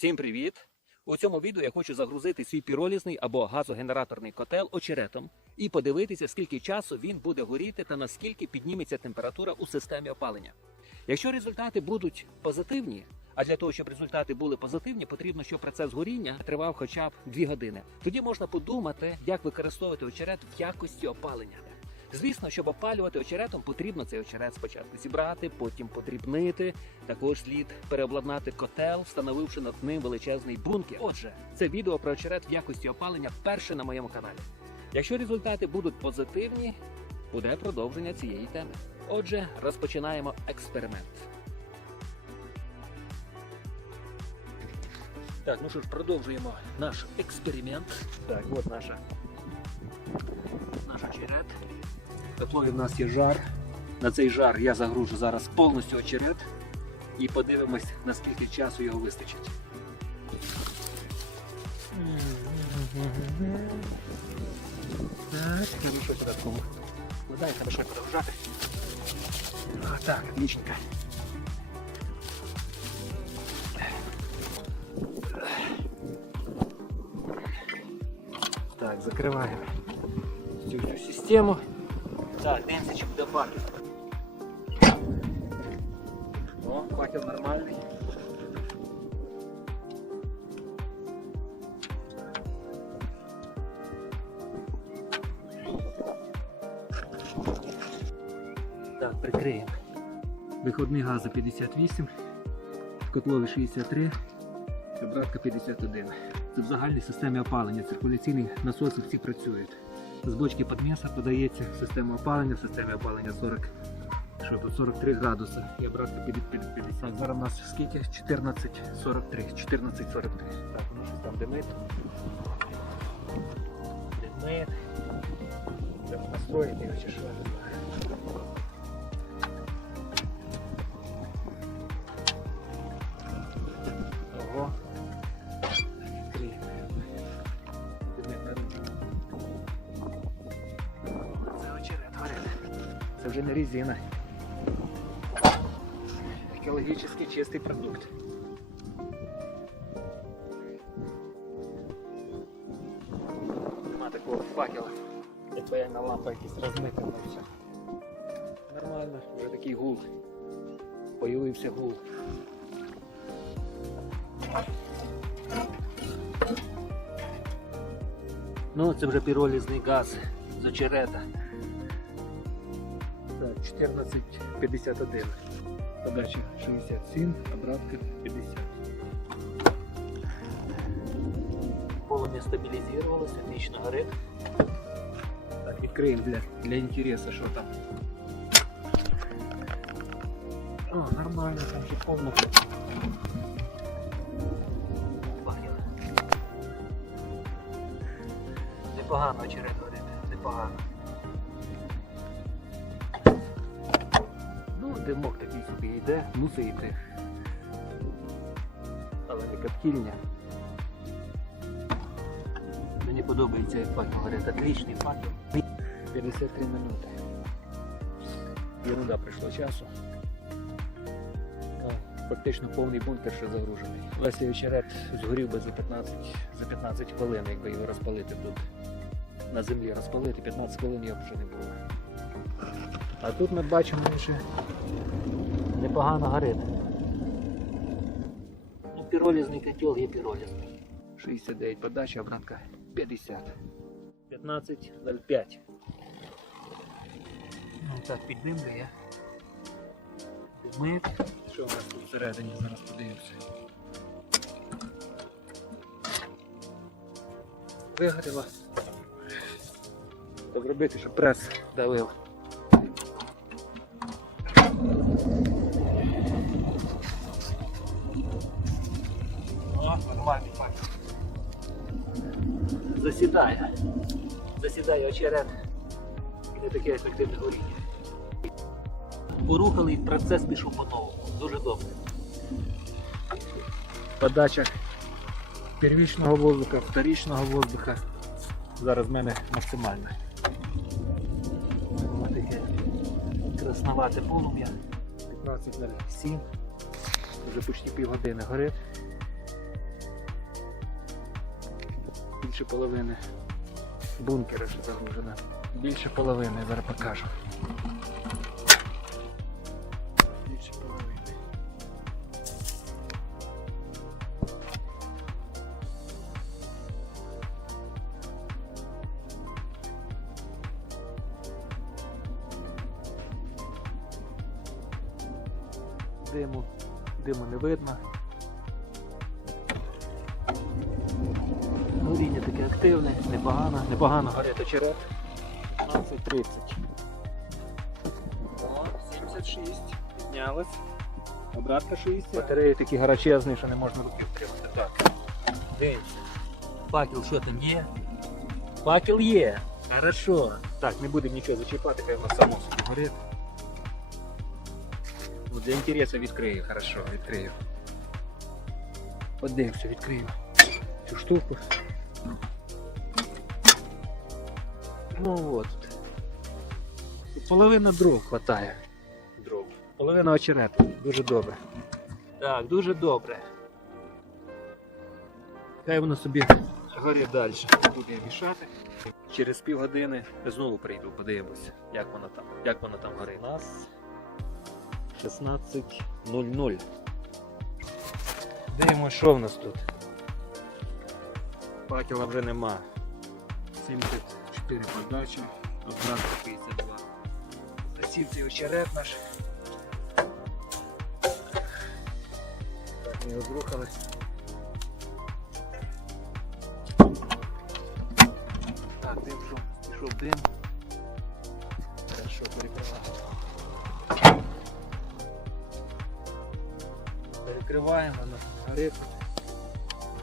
Всім привіт! У цьому відео я хочу загрузити свій піролізний або газогенераторний котел очеретом і подивитися, скільки часу він буде горіти та наскільки підніметься температура у системі опалення. Якщо результати будуть позитивні, а для того, щоб результати були позитивні, потрібно, щоб процес горіння тривав хоча б 2 години. Тоді можна подумати, як використовувати очерет в якості опалення. Звісно, щоб опалювати очеретом, потрібно цей очерет спочатку зібрати, потім подрібнити. Також слід переобладнати котел, встановивши над ним величезний бункер. Отже, це відео про очерет в якості опалення перше на моєму каналі. Якщо результати будуть позитивні, буде продовження цієї теми. Отже, розпочинаємо експеримент. Так, ну що ж, продовжуємо наш експеримент. Так, от наша наш очерет. Котлові в нас є жар. На цей жар я загружу зараз повністю очерет і подивимось, наскільки часу його вистачить. Так, хорошо такому. Дай хорошо подовжати. А, так, отличненько. Так, закриваємо цю всю систему. Факел нормальний. Так, прикриємо. Виходний газу 58, в котлові 63, обратка 51. Це в загальній системі опалення. Циркуляційні насоси всі працюють. З бочки підмеса подається в систему опалення, в системі опалення 40, що тут 43 градуси і обратка під, під 50. Зараз у нас скільки? 14,43. 14,43. Так, ну щось там димить. Димить. Треба настроїти чи що. Ого. Це очерет горить. Це вже не резина. Екологічно чистий продукт. Нема такого факела. Як паяльна лампа якась розмита на все. Нормально, вже такий гул. Появився гул. Ну, це вже піролізний газ з очерета. 14,51. Подача 67, обратка 50. Полум'я стабілізувалося, отлично горить. Так, відкриємо для, для інтересу, що там. О, нормально, там же повно. Непогано очерет горить, непогано. Димок такий собі йде, мусить йти. Але не коптільня. Мені подобається як факел горить, отличний факел. 53 минути. Єрунда прийшло часу. Фактично повний бункер ще загружений. Весь цей очерет згорів би за 15, за 15 хвилин, якби його розпалити тут. На землі розпалити 15 хвилин його вже не було. А тут ми бачимо вже непогано горить. Ну, піролізний котел є піролізний. 69 подача, обратка 50. 15.05. Ну так, піддимлює. Димить. Що у нас тут всередині зараз подивимося. Вигоріло. Так робити, щоб прес давив. Засідає. Засідає очерет. І не таке ефективне горіння. Порухали і процес пішов по-новому. Дуже добре. Подача первічного воздуха, вторічного воздуха. Зараз в мене максимальна. Ось таке красновате полум'я. 15.07. Вже почти півгодини горить. Більше половини бункера вже загружено. Більше половини, зараз покажу. Більше половини. Диму, диму не видно. Активне, непогано, непогано горить очерет. 15.30. О, 76. Піднялось. Обратка 60. Батареї такі гарачезні, що не можна руки втримати. Так. Дивимося. Факел що там є? Факел є. Хорошо. Так, не будемо нічого зачіпати, хай воно само собі горить. От для інтересу відкрию, хорошо, відкрию. Подивимося, відкрию цю штуку. Ну от. Половина дров хватає. Дров. Половина очерету. Дуже добре. Так, дуже добре. Хай воно собі горить далі. Буду я мішати. Через півгодини знову прийду, подивимося, як воно там, як воно там горить. У нас 16.00. Дивимося, що в нас тут. Факела вже нема. 74 подачі, обратно 52. Засів цей очерет наш. Так, його зрухали. Так, дим що? Пішов дим. Хорошо, перекриваємо. Перекриваємо, воно горить.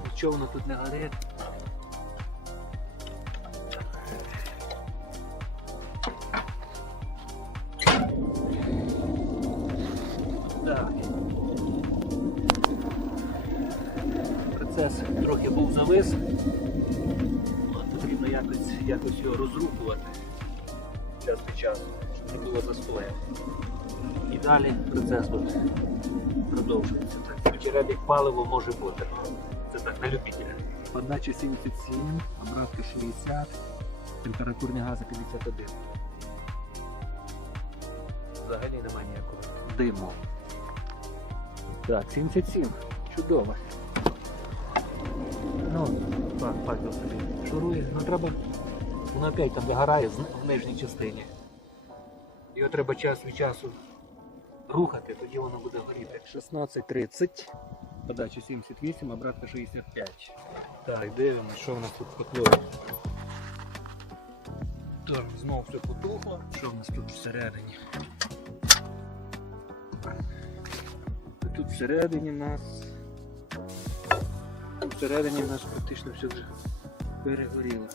Нічого воно тут не горить. Трохи був завис. Потрібно якось, якось його розрухувати час від часу, щоб не було застою. І далі процес тут продовжується. Так, очерет паливо може бути. Це так, на любителя. Подача 77, обратка 60, температурні гази 51. Взагалі немає ніякого диму. Так, 77. Чудово. Так, факел собі шурує. Ну треба. Воно опять там вигорає в нижній частині. Його треба час від часу рухати, тоді воно буде горіти. 16.30. Подача 78, обратка 65. Так, дивимося, що в нас тут котлою. Тож знову все потухло. Що в нас тут всередині? Тут всередині нас. Тут всередині в нас практично все вже перегоріло.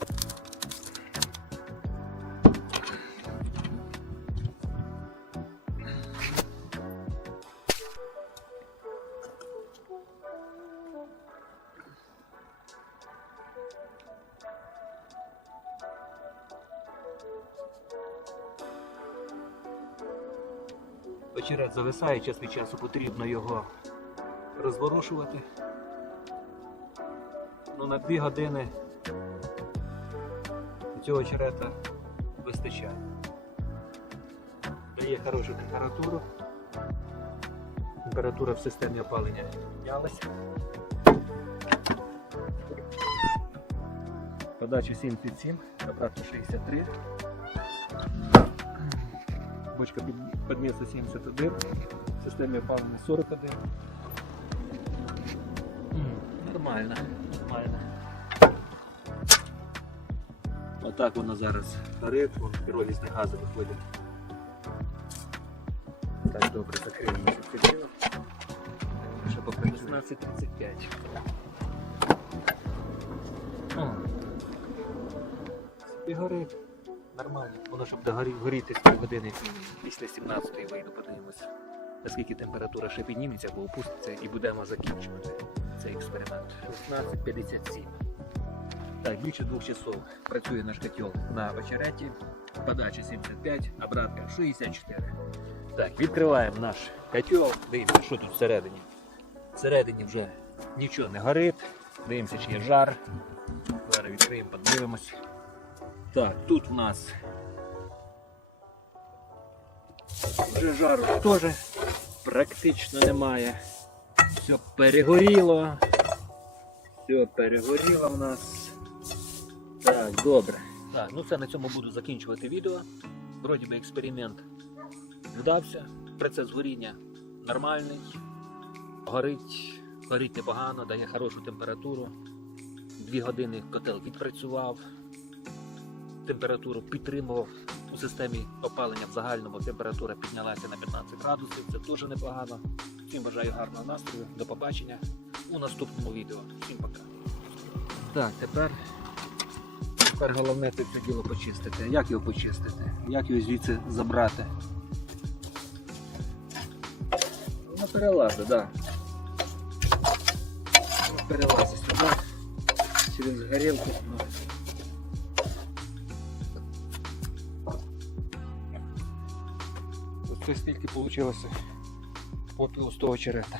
Очерет зависає, час від часу потрібно його розворушувати. Ну, на 2 години цього очерета вистачає. Дає хорошу температуру. Температура в системі опалення піднялася. Подача 77, обратно 63. Бочка під- підмісу 71, в системі опалення 41. Нормально, нормально. Отак воно зараз горить, вон піролізні гази виходять. Так, добре, закриємо це діло. Ще поки 16.35. О. І горить. Нормально. Воно щоб догорі- горіти з півгодини після 17-ї вийду, подивимося. Наскільки температура ще підніметься або опуститься і будемо закінчувати цей експеримент. 16.57. Так, більше двох часов працює наш котел на очереті. Подача 75, обратка 64. Так, відкриваємо наш котел. Дивимося, що тут всередині. Всередині вже нічого не горить. Дивимося, чи є жар. Зараз відкриємо, подивимось. Так, тут у нас вже жару теж практично немає. Все перегоріло. Все перегоріло в нас. Так, добре. Так, ну це на цьому буду закінчувати відео. Вроді би експеримент вдався. Процес горіння нормальний. Горить, горить непогано, дає хорошу температуру. Дві години котел відпрацював. Температуру підтримував у системі опалення в загальному температура піднялася на 15 градусів. Це дуже непогано. Всім бажаю гарного настрою. До побачення у наступному відео. Всім пока. Так, тепер, тепер головне це діло почистити. Як його почистити? Як його звідси забрати? На перелази, так. Да. Перелази сюди. Через горілку. Це стільки вийшло попілу з того черета.